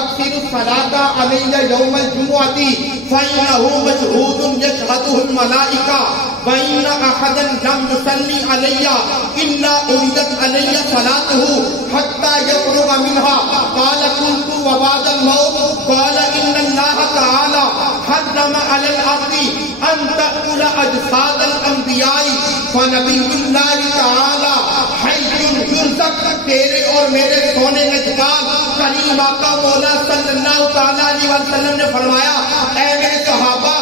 اکثر الصلاۃ علی یوم الجمعۃ فإنہ مشہود یشہدہ الملائکہ وإن أحدا لم يصلي علي إلا أريدت علي صلاته حتى يفرغ منها قال كنت وبعد الموت قال إن الله تعالى حرم على الأرض أن تأكل أجساد الأنبياء فنبي الله تعالى حي يرزق تیرے اور میرے سونے نجبان کریم آقا مولا صلی اللہ تعالیٰ علیہ وسلم نے فرمایا اے میرے صحابہ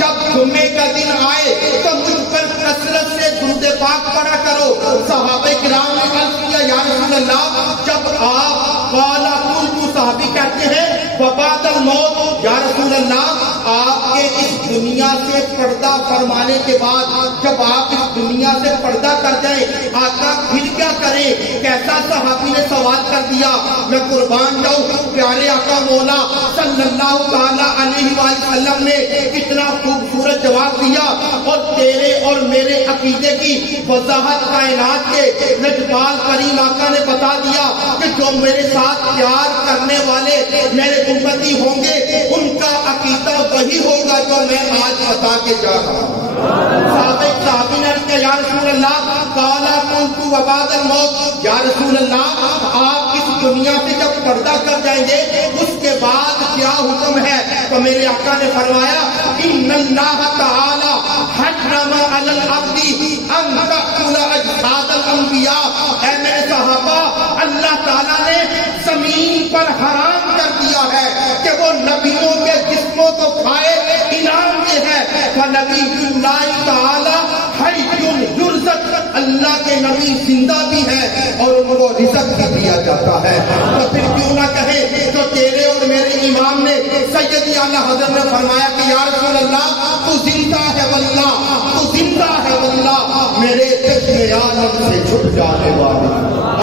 جب جمعے کا دن آئے تو مجھ پر کثرت سے درود پاک پڑھا کرو. صحابہ کرام نے عرض کیا یا رسول اللہ جب آپ قالا قلت صحابی کہتے ہیں وبعد الموت یا رسول اللہ آپ کے اس دنیا سے پردہ فرمانے کے بعد جب آپ اس دنیا سے پردہ کر جائیں آقا پھر کیا کریں؟ کیسا صحابی نے سوال کر دیا. میں قربان جاؤں پیارے آقا مولا صلی اللہ تعالیٰ علیہ وسلم نے اتنا خوبصورت جواب دیا اور تیرے اور میرے عقیدے کی وضاحت کائنات کے نجبال کریم آقا نے بتا دیا کہ جو میرے ساتھ پیار کرنے والے میرے امتی ہوں گے ان کا عقیدہ وہی ہوگا جو میں آج بتا کے جا رہا ہوں. صحابی نے کہا یا رسول اللہ قالا قلت وبعد الموت یا رسول اللہ آپ اس دنیا سے جب پردہ کر جائیں گے اس کے بعد کیا حکم ہے؟ تو میرے آقا نے فرمایا ان اللہ تعالی حرم علی الارض ان تأکل اجساد الانبیاء. اے میرے صحابہ اللہ تعالیٰ نے زمین پر حرام کر دیا ہے کہ وہ نبیوں کے جسموں کو کھائے. انعام یہ ہے فنبی اللہ تعالی حی یرزق اللہ کے نبی زندہ بھی ہے اور ان کو رزق بھی دیا جاتا ہے. تو پھر کیوں نہ کہیں جو تیرے اور میرے امام نے سیدی اعلیٰ حضرت نے فرمایا کہ یا رسول اللہ تو زندہ ہے واللہ تو زندہ ہے واللہ میرے چشم عالم سے چھپ جانے والا